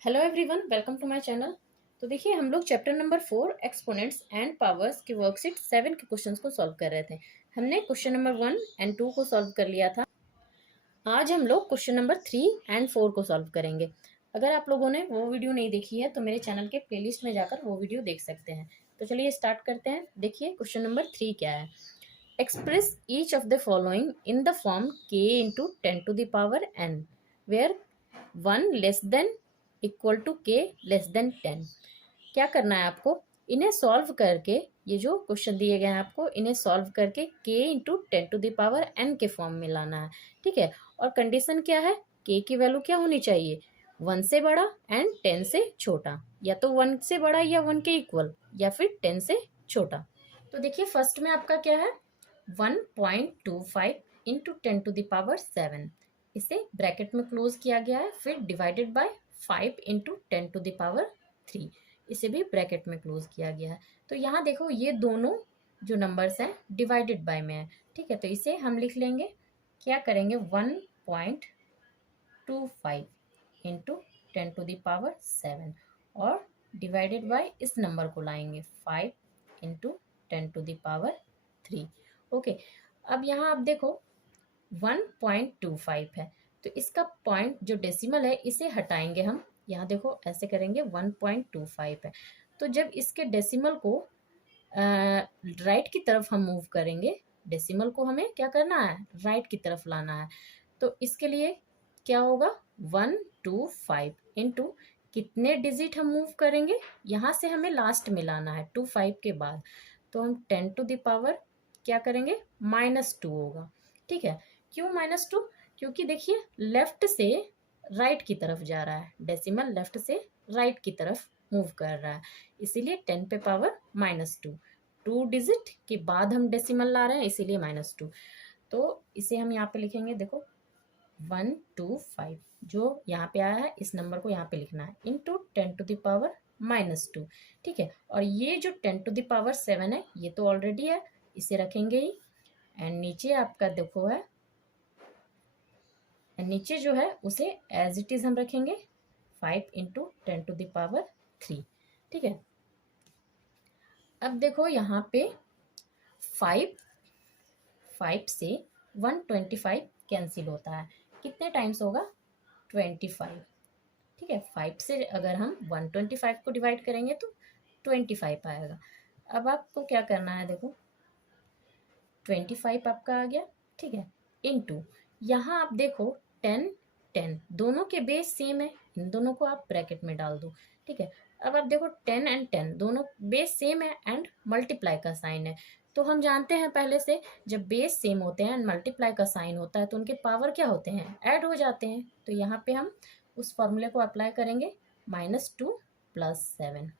Hello everyone, welcome to my channel. तो देखिए, हम लोग chapter number 4 exponents and powers के वर्कशीट 7 के क्वेश्चंस को सॉल्व कर रहे थे। हमने क्वेश्चन नंबर 1 एंड 2 को सॉल्व कर लिया था। आज हम लोग क्वेश्चन नंबर 3 एंड 4 को सॉल्व करेंगे। अगर आप लोगों ने वो वीडियो नहीं देखी है तो मेरे चैनल के प्लेलिस्ट में जाकर वो वीडियो देख सकते हैं। तो चलिए स्टार्ट करते हैं। देखिए क्वेश्चन नंबर 3 क्या है। Express each of the following in the form k into 10⁻n where 1 less than equal to k less than 10। क्या करना है आपको, इन्हें सॉल्व करके, ये जो क्वेश्चन दिए गए हैं आपको इन्हें सॉल्व करके k इंटू 10⁻n के फॉर्म में लाना है। ठीक है, और कंडीशन क्या है, k की वैल्यू क्या होनी चाहिए, 1 से बड़ा एंड 10 से छोटा, या तो 1 से बड़ा या 1 के इक्वल, या फिर 10 से छोटा। तो देखिए फर्स्ट में आपका क्या है, 1.25 इंटू 10⁻7, इसे ब्रैकेट में क्लोज किया गया है। फिर डिवाइडेड बाय 5 इंटू 10⁻3, इसे भी ब्रैकेट में क्लोज किया गया है। तो यहाँ देखो ये दोनों जो नंबर्स हैं डिवाइडेड बाय में है। ठीक है, तो इसे हम लिख लेंगे, क्या करेंगे, 1.25 इंटू 10⁻7 और डिवाइडेड बाय इस नंबर को लाएंगे 5 इंटू 10⁻3। ओके, अब यहाँ आप देखो 1.25 है, तो इसका पॉइंट जो डेसिमल है इसे हटाएंगे हम। यहाँ देखो ऐसे करेंगे, 1.25 है, तो जब इसके डेसिमल को राइट की तरफ हम मूव करेंगे, डेसिमल को हमें क्या करना है, राइट की तरफ लाना है। तो इसके लिए क्या होगा, 125 इंटू कितने डिजिट हम मूव करेंगे, यहाँ से हमें लास्ट में लाना है 25 के बाद, तो हम 10⁻ क्या करेंगे, -2 होगा। ठीक है, क्यों -2, क्योंकि देखिए लेफ्ट से राइट की तरफ जा रहा है, डेसिमल लेफ्ट से राइट की तरफ मूव कर रहा है, इसीलिए 10 पे पावर -2, 2 डिजिट के बाद हम डेसिमल ला रहे हैं, इसीलिए -2। तो इसे हम यहाँ पे लिखेंगे, देखो 125 जो यहाँ पे आया है इस नंबर को यहाँ पे लिखना है, इंटू 10⁻2। ठीक है, और ये जो 10⁻7 है ये तो ऑलरेडी है, इसे रखेंगे ही। एंड नीचे आपका देखो है, नीचे जो है उसे एज इट इज हम रखेंगे 5 इंटू 10⁻3। ठीक है, अब देखो यहाँ पे 5 से 125 कैंसिल होता है, कितने टाइम्स होगा, 25। ठीक है, 5 से अगर हम 125 को डिवाइड करेंगे तो 25 आएगा। अब आपको क्या करना है, देखो 25 आपका आ गया। ठीक है, इनटू यहाँ आप देखो 10 10 दोनों के बेस सेम है, इन दोनों को आप ब्रैकेट में डाल दो। ठीक है, अब आप देखो 10 एंड 10 दोनों बेस सेम है एंड मल्टीप्लाई का साइन है। तो हम जानते हैं पहले से, जब बेस सेम होते हैं एंड मल्टीप्लाई का साइन होता है तो उनके पावर क्या होते हैं, ऐड हो जाते हैं। तो यहाँ पे हम उस फॉर्मूले को अप्लाई करेंगे, -2 + 7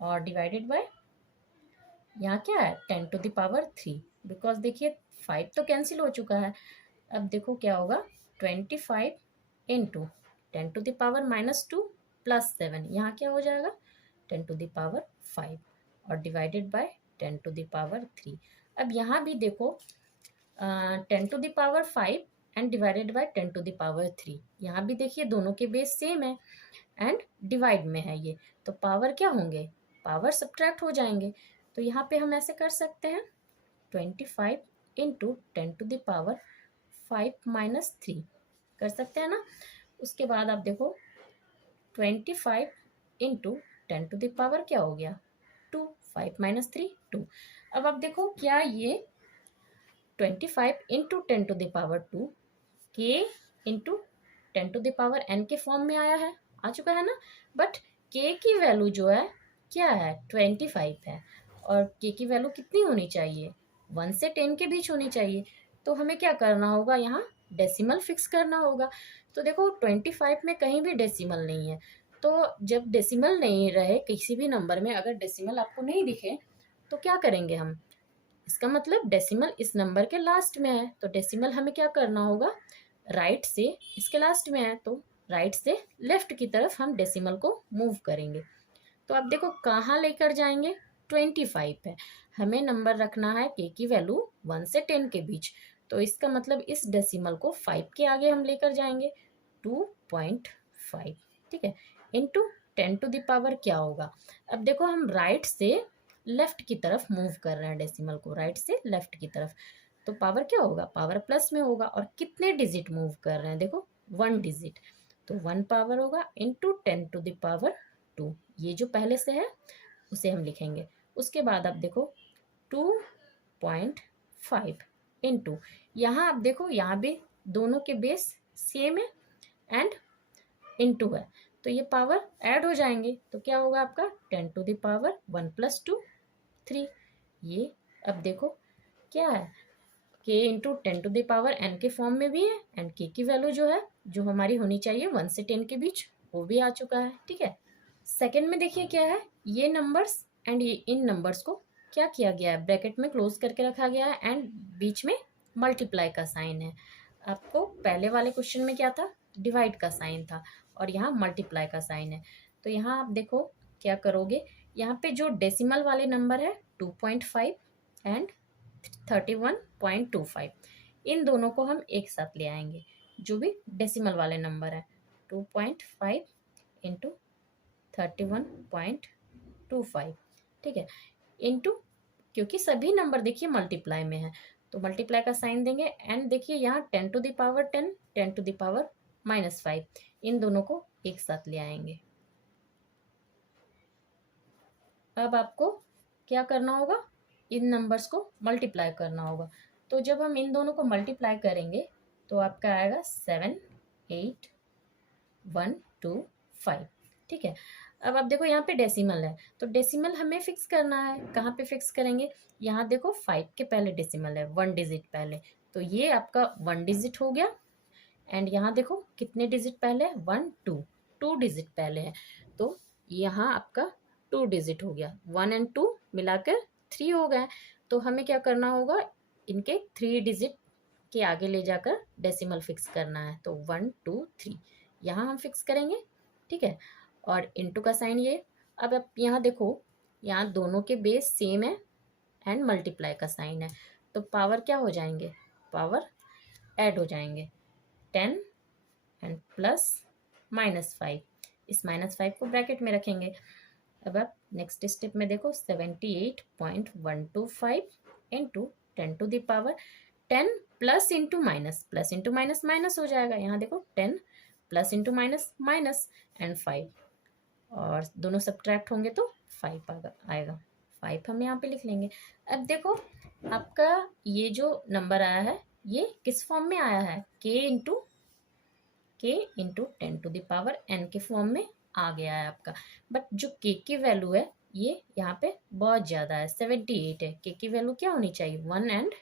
और डिवाइडेड बाय, यहाँ क्या है, 10⁻3, बिकॉज देखिए 5 तो कैंसिल हो चुका है। अब देखो क्या होगा, 25 इंटू 10⁻−2 + 7, यहाँ क्या हो जाएगा, 10⁻5 और डिवाइडेड बाय 10⁻3। अब यहाँ भी देखो 10⁻5 एंड डिवाइडेड बाय 10⁻3, यहाँ भी देखिए दोनों के बेस सेम है एंड डिवाइड में है ये, तो पावर क्या होंगे, पावर सब्ट्रैक्ट हो जाएंगे। तो यहाँ पे हम ऐसे कर सकते हैं, 25 इंटू 10⁻5 - 3 कर सकते हैं ना। उसके बाद आप देखो 25 इंटू 10⁻, क्या हो गया, 2, 5 - 3 2। अब आप देखो क्या ये 25 इंटू 10⁻2 के इंटू 10⁻n के फॉर्म में आया है, आ चुका है ना। बट k की वैल्यू जो है क्या है, 25 है, और k की वैल्यू कितनी होनी चाहिए, 1 से 10 के बीच होनी चाहिए। तो हमें क्या करना होगा, यहाँ डेसिमल फिक्स करना होगा। तो देखो 25 में कहीं भी डेसिमल नहीं है, तो जब डेसिमल नहीं रहे किसी भी नंबर में, अगर डेसिमल आपको नहीं दिखे तो क्या करेंगे हम, इसका मतलब डेसिमल इस नंबर के लास्ट में है, तो डेसिमल हमें क्या करना होगा, राइट से, इसके लास्ट में है तो राइट से लेफ्ट की तरफ हम डेसिमल को मूव करेंगे। तो अब देखो कहाँ लेकर जाएंगे, 25 है, हमें नंबर रखना है k की वैल्यू 1 से 10 के बीच, तो इसका मतलब इस डेसिमल को 5 के आगे हम लेकर जाएंगे, 2.5। ठीक है, इंटू 10⁻, क्या होगा। अब देखो हम राइट से लेफ्ट की तरफ मूव कर रहे हैं डेसिमल को, राइट से लेफ्ट की तरफ, तो पावर क्या होगा, पावर प्लस में होगा। और कितने डिजिट मूव कर रहे हैं, देखो 1 डिजिट, तो 1 पावर होगा इंटू 10⁻²। ये जो पहले से है उसे हम लिखेंगे। उसके बाद आप देखो 2.5 इंटू, यहाँ आप देखो यहाँ भी दोनों के बेस सेम है एंड इंटू है, तो ये पावर ऐड हो जाएंगे, तो क्या होगा आपका 10⁻1 + 2 3। ये अब देखो क्या है, k इंटू 10⁻n के फॉर्म में भी है, एंड k की वैल्यू जो है, जो हमारी होनी चाहिए 1 से 10 के बीच, वो भी आ चुका है। ठीक है, सेकंड में देखिए क्या है, ये नंबर्स एंड ये इन नंबर्स को क्या किया गया है, ब्रैकेट में क्लोज करके रखा गया है एंड बीच में मल्टीप्लाई का साइन है। आपको पहले वाले क्वेश्चन में क्या था, डिवाइड का साइन था, और यहाँ मल्टीप्लाई का साइन है। तो यहाँ आप देखो क्या करोगे, यहाँ पे जो डेसिमल वाले नंबर है 2.5 एंड 31.25, इन दोनों को हम एक साथ ले आएंगे, जो भी डेसिमल वाले नंबर है 2.5 इंटू 31.25, ठीक है, इंटू, क्योंकि सभी नंबर देखिए मल्टीप्लाई में है तो मल्टीप्लाई का साइन देंगे, एंड देखिए यहाँ 10⁻10 10⁻−5, इन दोनों को एक साथ ले आएंगे। अब आपको क्या करना होगा, इन नंबर्स को मल्टीप्लाई करना होगा। तो जब हम इन दोनों को मल्टीप्लाई करेंगे तो आपका आएगा 78125, ठीक है। अब आप देखो यहाँ पे डेसिमल है, तो डेसिमल हमें फिक्स करना है, कहाँ पे फिक्स करेंगे, यहाँ देखो 5 के पहले डेसिमल है 1 डिजिट पहले, तो ये आपका 1 डिजिट हो गया। एंड यहाँ देखो कितने डिजिट पहले है, 1 2 2 डिजिट पहले है, तो यहाँ आपका 2 डिजिट हो गया, 1 एंड 2 मिलाकर 3 हो गए। तो हमें क्या करना होगा, इनके 3 डिजिट के आगे ले जाकर डेसिमल फिक्स करना है, तो 1 2 3 यहाँ हम फिक्स करेंगे, ठीक है। और इंटू का साइन ये, अब आप यहाँ देखो, यहाँ दोनों के बेस सेम है एंड मल्टीप्लाई का साइन है, तो पावर क्या हो जाएंगे, पावर ऐड हो जाएंगे, 10 एंड प्लस -5, इस -5 को ब्रैकेट में रखेंगे। अब आप नेक्स्ट स्टेप में देखो 78.125 into 10⁻10 plus into minus, plus into minus minus हो जाएगा, यहाँ देखो 10 plus into minus minus and 5, और दोनों सब्ट्रैक्ट होंगे तो 5 आएगा, 5 हम यहाँ पे लिख लेंगे। अब देखो आपका ये जो नंबर आया है ये किस फॉर्म में आया है, k इंटू 10⁻n के फॉर्म में आ गया है आपका। बट जो k की वैल्यू है ये यहाँ पे बहुत ज़्यादा है, 78 है, k की वैल्यू क्या होनी चाहिए, 1 एंड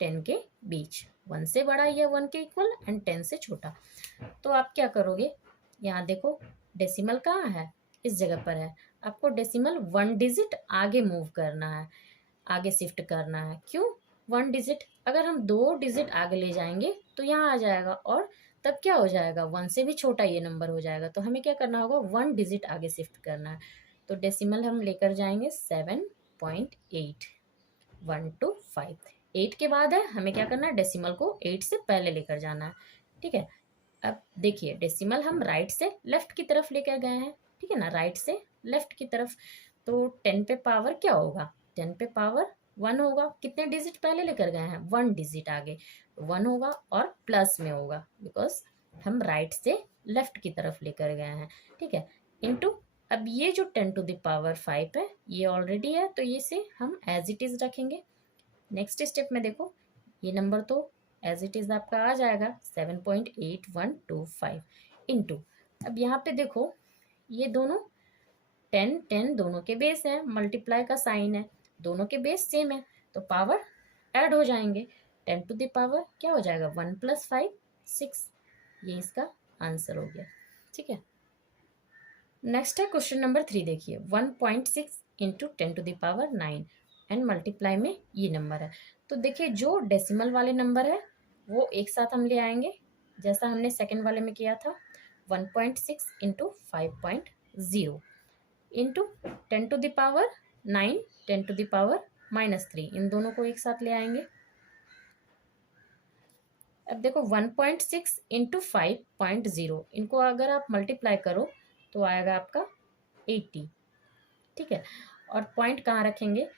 10 के बीच, 1 से बड़ा या 1 के इक्वल एंड 10 से छोटा। तो आप क्या करोगे, यहाँ देखो डेसिमल कहाँ है, इस जगह पर है, आपको डेसिमल 1 डिजिट आगे मूव करना है, आगे शिफ्ट करना है। क्यों 1 डिजिट, अगर हम 2 डिजिट आगे ले जाएंगे तो यहाँ आ जाएगा, और तब क्या हो जाएगा, 1 से भी छोटा ये नंबर हो जाएगा, तो हमें क्या करना होगा, 1 डिजिट आगे शिफ्ट करना है। तो डेसिमल हम लेकर जाएंगे 7.8, 1 to 5, 8 के बाद है, हमें क्या करना है, डेसिमल को 8 से पहले लेकर जाना है, ठीक है। अब देखिए डेसिमल हम राइट से लेफ्ट की तरफ लेकर गए हैं, ठीक है ना, राइट से लेफ्ट की तरफ, तो 10 पे पावर क्या होगा, 10 पे पावर 1 होगा, कितने डिजिट पहले लेकर गए हैं, 1 डिजिट आगे, 1 होगा और प्लस में होगा, बिकॉज हम राइट से लेफ्ट की तरफ लेकर गए हैं, ठीक है, इंटू, अब ये जो 10⁻5 है ये ऑलरेडी है, तो ये से हम एज इट इज रखेंगे। नेक्स्ट स्टेप में देखो ये नंबर तो एज इट इज आपका आ जाएगा 7.8125 इंटू, अब यहाँ पे देखो ये दोनों 10 10 दोनों के बेस है, मल्टीप्लाई का साइन है, दोनों के बेस सेम है, तो पावर ऐड हो जाएंगे, 10⁻ क्या हो जाएगा, 1 + 5 6, ये इसका आंसर हो गया, ठीक है। नेक्स्ट है क्वेश्चन नंबर 3, देखिए 1.6 इंटू 10⁻9 एंड मल्टीप्लाई में ये नंबर है। तो देखिए जो डेसिमल वाले नंबर है वो एक साथ हम ले आएंगे, जैसा हमने सेकंड वाले में किया था, 1.6 इंटू 5.0 इंटू 10⁻9 10⁻−3, इन दोनों को एक साथ ले आएंगे। अब देखो 1.6 इंटू 5.0, इनको अगर आप मल्टीप्लाई करो तो आएगा आपका 80। ठीक है, और पॉइंट कहाँ रखेंगे?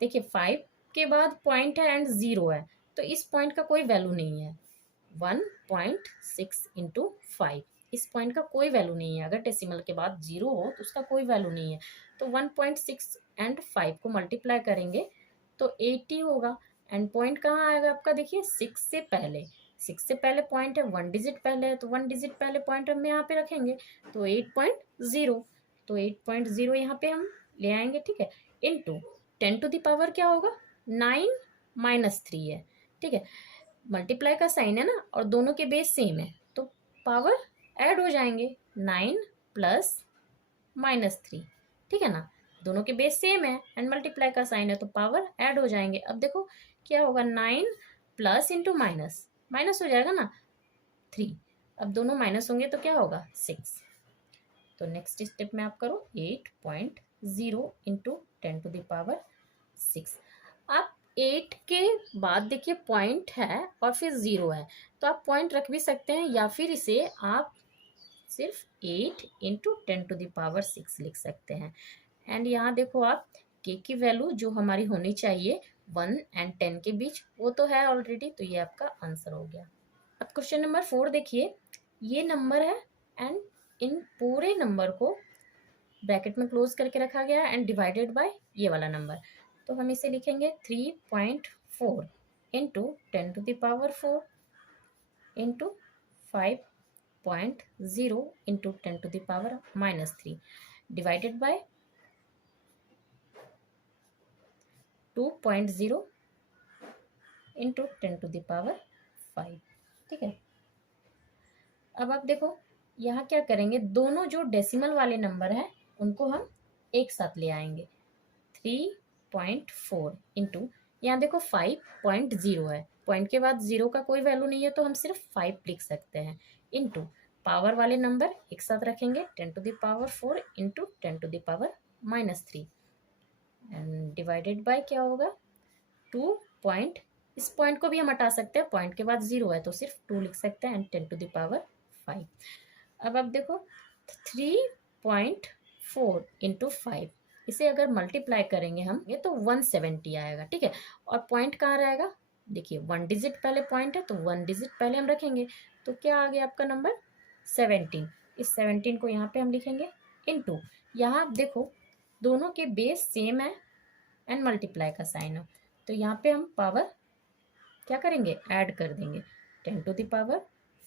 देखिए 5 के बाद पॉइंट है एंड 0 है, तो इस पॉइंट का कोई वैल्यू नहीं है। 1.6 इंटू 5, इस पॉइंट का कोई वैल्यू नहीं है। अगर डेसिमल के बाद 0 हो तो उसका कोई वैल्यू नहीं है। तो 1.6 एंड 5 को मल्टीप्लाई करेंगे तो 80 होगा। एंड पॉइंट कहाँ आएगा आपका? देखिए 6 से पहले पॉइंट है, 1 डिजिट पहले है, तो 1 डिजिट पहले पॉइंट हम यहाँ पे रखेंगे तो 8.0, तो 8.0 यहाँ पे हम ले आएंगे। ठीक है, इनटू 10 टू द पावर क्या होगा? 9-3 है। ठीक है, मल्टीप्लाई का साइन है ना, और दोनों के बेस सेम है तो पावर ऐड हो जाएंगे। 9 प्लस -3, ठीक है ना, दोनों के बेस सेम है एंड मल्टीप्लाई का साइन है तो पावर ऐड हो जाएंगे। अब देखो क्या होगा? 9 प्लस इंटू माइनस, माइनस हो जाएगा ना 3, अब दोनों माइनस होंगे तो क्या होगा? 6। तो नेक्स्ट स्टेप में आप करो 8.0 इंटू 10 टू द पावर 6। आप 8 के बाद देखिए पॉइंट है और फिर 0 है, तो आप पॉइंट रख भी सकते हैं या फिर इसे आप सिर्फ 8 इंटू 10 टू द पावर 6 लिख सकते हैं। एंड यहाँ देखो आप के की वैल्यू जो हमारी होनी चाहिए 1 एंड 10 के बीच, वो तो है ऑलरेडी, तो ये आपका आंसर हो गया। अब क्वेश्चन नंबर 4 देखिए, ये नंबर है एंड इन पूरे नंबर को ब्रैकेट में क्लोज करके रखा गया है एंड डिवाइडेड बाय ये वाला नंबर, तो हम इसे लिखेंगे 3.4 into 10 to the power 4 into 5.0 into 10 to the power -3 divided by 2.0 into 10 to the power 5। ठीक है, अब आप देखो यहाँ क्या करेंगे, दोनों जो डेसिमल वाले नंबर हैं उनको हम एक साथ ले आएंगे। 3.4 इंटू, यहाँ देखो 5.0 है, पॉइंट के बाद 0 का कोई वैल्यू नहीं है तो हम सिर्फ 5 लिख सकते हैं, इंटू पावर वाले नंबर एक साथ रखेंगे 10 to the power 4 into 10 to the power -3 and divided by क्या होगा? 2 पॉइंट, इस पॉइंट को भी हम हटा सकते हैं, पॉइंट के बाद 0 है तो सिर्फ 2 लिख सकते हैं एंड 10 टू द पावर 5। अब आप देखो 3.4 इंटू 5, इसे अगर मल्टीप्लाई करेंगे हम ये तो 170 आएगा। ठीक है, और पॉइंट कहाँ रहेगा? देखिए 1 डिजिट पहले पॉइंट है तो 1 डिजिट पहले हम रखेंगे, तो क्या आ गया आपका नंबर? 17। इस 17 को यहाँ पे हम लिखेंगे इनटू, यहाँ आप देखो दोनों के बेस सेम है एंड मल्टीप्लाई का साइन है, तो यहाँ पे हम पावर क्या करेंगे? ऐड कर देंगे। 10 to the power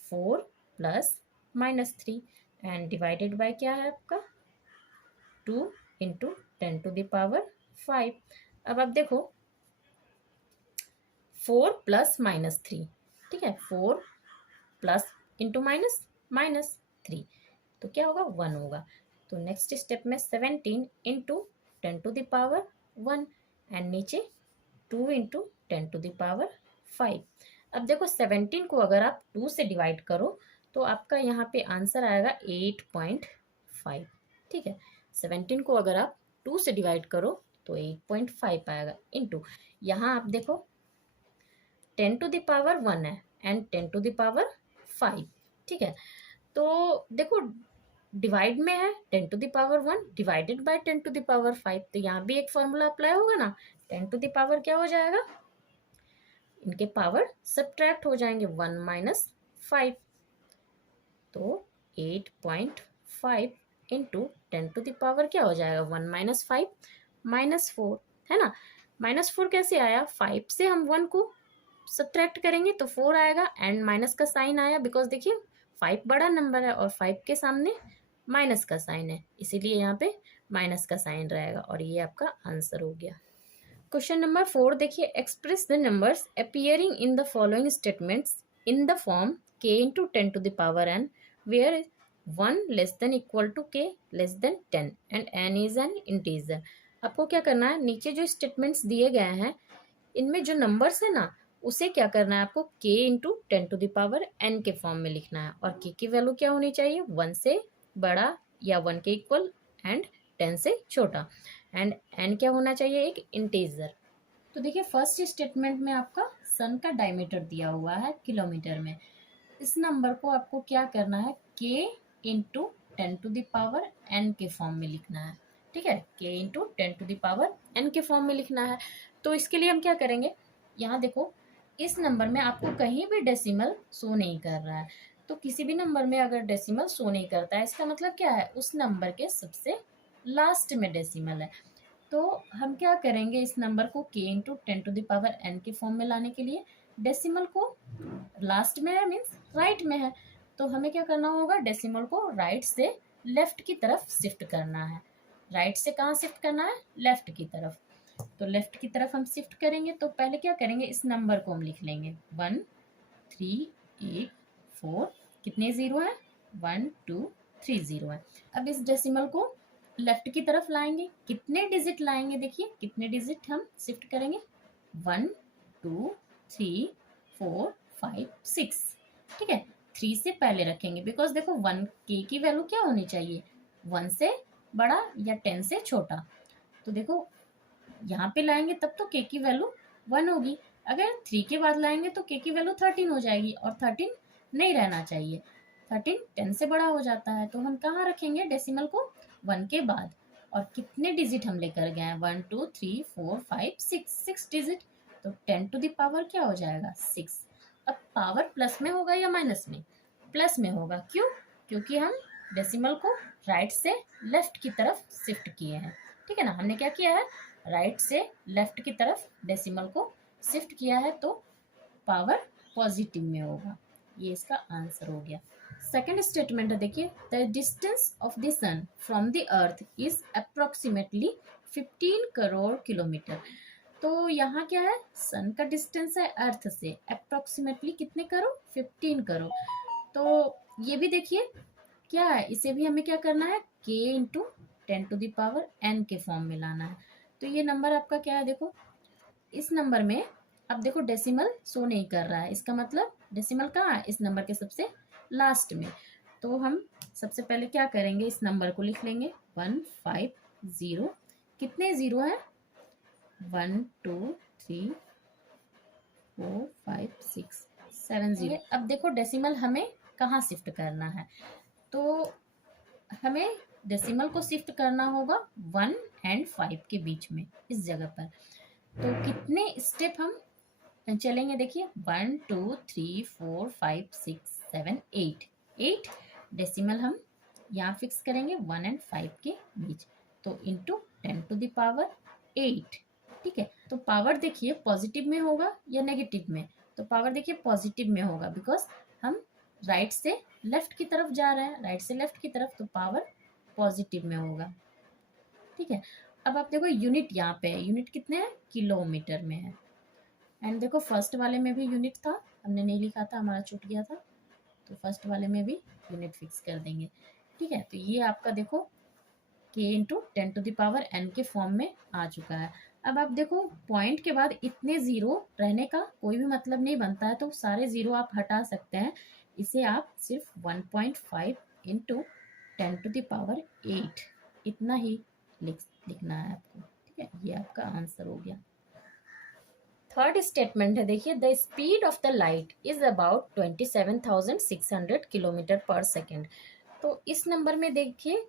4 plus -3 and divided by क्या है आपका? 2 इंटू 10 टू द पावर 5। अब आप देखो 4 प्लस -3, ठीक है, 4 प्लस इंटू माइनस -3, तो क्या होगा? 1 होगा। तो नेक्स्ट स्टेप में 17 into 10 to the power 1 and नीचे 2 इंटू 10 टू द पावर 5। अब देखो 17 को अगर आप 2 से डिवाइड करो तो आपका यहाँ पे आंसर आएगा 8.5। ठीक है, 17 को अगर आप 2 से डिवाइड करो तो 8.5 आएगा, इनटू यहाँ आप देखो 10 टू द पावर 1 है एंड 10 टू द पावर 5। ठीक है, तो देखो डिवाइड में है 10 to the power 1 divided by 10 to the power 5, तो यहाँ भी एक फॉर्मूला अप्लाई होगा ना, 10 टू द पावर क्या हो जाएगा? इनके पावर सब्ट्रैक्ट हो जाएंगे 1 - 5, तो 8.5 इंटू 10 टू द पावर क्या हो जाएगा? 1 - 5 -4, है ना। -4 कैसे आया? 5 से हम 1 को सब्ट्रैक्ट करेंगे तो 4 आएगा एंड माइनस का साइन आया, बिकॉज देखिए 5 बड़ा नंबर है और 5 के सामने माइनस का साइन है, इसीलिए यहाँ पे माइनस का साइन रहेगा और ये आपका आंसर हो गया। क्वेश्चन नंबर 4 देखिए, express the numbers appearing in the following statements in the form k into 10 to the power n where 1 less than equal to k less than 10 and n is an integer. आपको क्या करना है, नीचे जो statements दिए गए हैं इनमें जो नंबर्स है ना उसे क्या करना है आपको k into 10 to the power n के फॉर्म में लिखना है, और k की वैल्यू क्या होनी चाहिए? 1 से बड़ा या 1 के इक्वल एंड 10 से छोटा, एंड n क्या होना चाहिए? एक इंटीजर। तो देखिए फर्स्ट स्टेटमेंट में आपका सन का डायमीटर दिया हुआ है किलोमीटर में। इस नंबर को आपको क्या करना है, k इंटू 10⁻n के फॉर्म में लिखना है। ठीक है, k इंटू 10⁻n के फॉर्म में लिखना है। तो इसके लिए हम क्या करेंगे, यहाँ देखो इस नंबर में आपको कहीं भी डेसिमल शो नहीं कर रहा है। तो किसी भी नंबर में अगर डेसिमल शो नहीं करता है, इसका मतलब क्या है, उस नंबर के सबसे लास्ट में डेसिमल है। तो हम क्या करेंगे, इस नंबर को k इंटू 10⁻n के फॉर्म में लाने के लिए डेसिमल को लास्ट में है, मीन्स राइट में है, तो हमें क्या करना होगा, डेसिमल को राइट से लेफ्ट की तरफ शिफ्ट करना है। राइट से कहाँ शिफ्ट करना है, लेफ्ट की तरफ। तो लेफ्ट की तरफ हम शिफ्ट करेंगे, तो पहले क्या करेंगे, इस नंबर को हम लिख लेंगे 1 3 8 4, कितने जीरो है, 1 2 3 जीरो है। अब इस डेसिमल को लेफ्ट की तरफ लाएंगे, कितने डिजिट लाएंगे, देखिए कितने डिजिट हम शिफ्ट करेंगे, 1 2 3 4 5 6। ठीक है, 3 से पहले रखेंगे, बिकॉज देखो 1 k की वैल्यू क्या होनी चाहिए, 1 से बड़ा या 10 से छोटा। तो देखो यहाँ पे लाएंगे तब तो k की वैल्यू 1 होगी, अगर 3 के बाद लाएंगे तो k की वैल्यू 13 हो जाएगी, और 13 नहीं रहना चाहिए, 13 10 से बड़ा हो जाता है। तो हम कहाँ रखेंगे डेसिमल को, 1 के बाद। और कितने डिजिट हम लेकर गए हैं, 1 2 3 4 5 6 डिजिट। तो 10⁻ क्या हो जाएगा, 6। अब पावर प्लस में होगा या माइनस में, प्लस में होगा, क्यों, क्योंकि हम डेसिमल को राइट से लेफ्ट की तरफ शिफ्ट किए हैं। ठीक है ना, हमने क्या किया है, राइट से लेफ्ट की तरफ डेसिमल को शिफ्ट किया है, तो पावर पॉजिटिव में होगा। ये इसका आंसर हो गया। सेकेंड स्टेटमेंट है, देखिए the distance of the sun from the earth is approximately 15 crore kilometre. तो यहाँ क्या है, सन का डिस्टेंस है अर्थ से अप्रोक्सीमेटली कितने करोड़, 15 करोड़। तो ये भी देखिए क्या है, इसे भी हमें क्या करना है, k इंटू 10⁻n के फॉर्म में लाना है। तो ये नंबर आपका क्या है, देखो इस नंबर में अब देखो डेसिमल शो नहीं कर रहा है, इसका मतलब डेसिमल कहाँ है, इस नंबर के सबसे लास्ट में। तो हम सबसे पहले क्या करेंगे, इस नंबर को लिख लेंगे 150, कितने जीरो है, 1 2 3 4 5 6 7 जीरो। अब देखो डेसिमल हमें कहाँ शिफ्ट करना है, तो हमें डेसिमल को शिफ्ट करना होगा 1 और 5 के बीच में, इस जगह पर। तो कितने स्टेप हम चलेंगे, देखिए 1 2 3 4 5 6 7 8 8 डेसिमल हम यहाँ फिक्स करेंगे 1 और 5 के बीच, तो इंटू 10⁸। ठीक है, तो पावर देखिए पॉजिटिव में होगा या नेगेटिव में, तो पावर देखिए पॉजिटिव में होगा, बिकॉज हम राइट से लेफ्ट की तरफ जा रहे हैं, राइट से लेफ्ट की तरफ, तो पावर पॉजिटिव में होगा। ठीक है, अब आप देखो यूनिट यहाँ पे है, यूनिट कितने हैं, किलोमीटर में है। एंड देखो फर्स्ट वाले में भी यूनिट था, हमने नहीं लिखा था, हमारा छूट गया था, तो फर्स्ट वाले में भी यूनिट फिक्स कर देंगे। ठीक है, तो ये आपका देखो k इंटू 10⁻n के फॉर्म में आ चुका है। अब आप देखो पॉइंट के बाद इतने जीरो रहने का कोई भी मतलब नहीं बनता है, तो सारे जीरो आप हटा सकते हैं, इसे आप सिर्फ 1.5 इंटू 10⁸ इतना ही लिखना है आपको। ठीक है, ये आपका आंसर हो गया। थर्ड स्टेटमेंट है, देखिए the speed of the light is about 27,600 kilometre पर सेकेंड। तो इस नंबर में देखिए,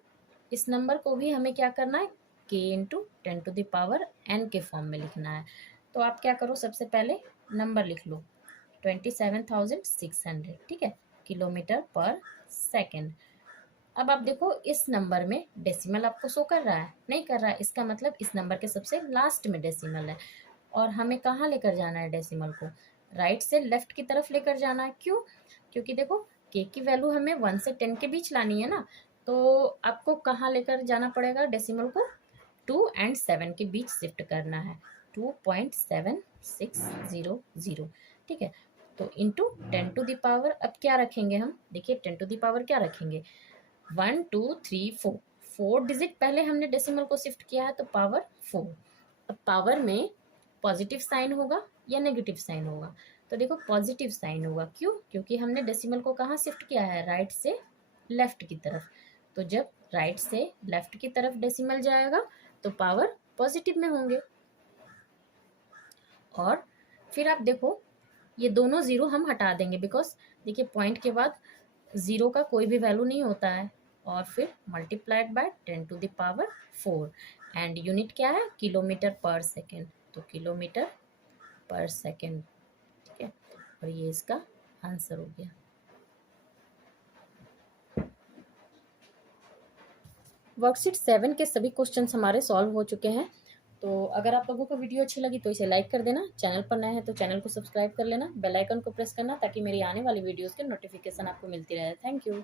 इस नंबर को भी हमें क्या करना है, k इंटू 10⁻n के फॉर्म में लिखना है। तो आप क्या करो, सबसे पहले नंबर लिख लो 27,600, ठीक है, किलोमीटर पर सेकेंड। अब आप देखो इस नंबर में डेसिमल आपको शो कर रहा है, नहीं कर रहा है, इसका मतलब इस नंबर के सबसे लास्ट में डेसिमल है, और हमें कहाँ लेकर जाना है डेसिमल को, राइट से लेफ्ट की तरफ लेकर जाना है। क्यों, क्योंकि देखो k की वैल्यू हमें 1 से 10 के बीच लानी है ना, तो आपको कहाँ लेकर जाना पड़ेगा डेसिमल को, 2 और 7 के बीच शिफ्ट करना है, 2.7600। ठीक है, तो इंटू 10⁻, अब क्या रखेंगे हम, देखिए 10⁻ क्या रखेंगे, 1 2 3 4, 4 डिजिट पहले हमने डेसिमल को शिफ्ट किया है, तो पावर 4। अब पावर में पॉजिटिव साइन होगा या नेगेटिव साइन होगा, तो देखो पॉजिटिव साइन होगा, क्यों, क्योंकि हमने डेसिमल को कहाँ शिफ्ट किया है, राइट से लेफ्ट की तरफ। तो जब राइट से लेफ्ट की तरफ डेसिमल जाएगा तो पावर पॉजिटिव में होंगे। और फिर आप देखो ये दोनों ज़ीरो हम हटा देंगे, बिकॉज देखिए पॉइंट के बाद ज़ीरो का कोई भी वैल्यू नहीं होता है। और फिर मल्टीप्लाइड बाय 10⁴, एंड यूनिट क्या है, किलोमीटर पर सेकेंड, तो किलोमीटर पर सेकेंड, ठीक है। और ये इसका आंसर हो गया। वर्कशीट 7 के सभी क्वेश्चंस हमारे सॉल्व हो चुके हैं। तो अगर आप लोगों को वीडियो अच्छी लगी तो इसे लाइक कर देना, चैनल पर नए हैं तो चैनल को सब्सक्राइब कर लेना, बेल आइकन को प्रेस करना ताकि मेरी आने वाली वीडियोस के नोटिफिकेशन आपको मिलती रहे। Thank you.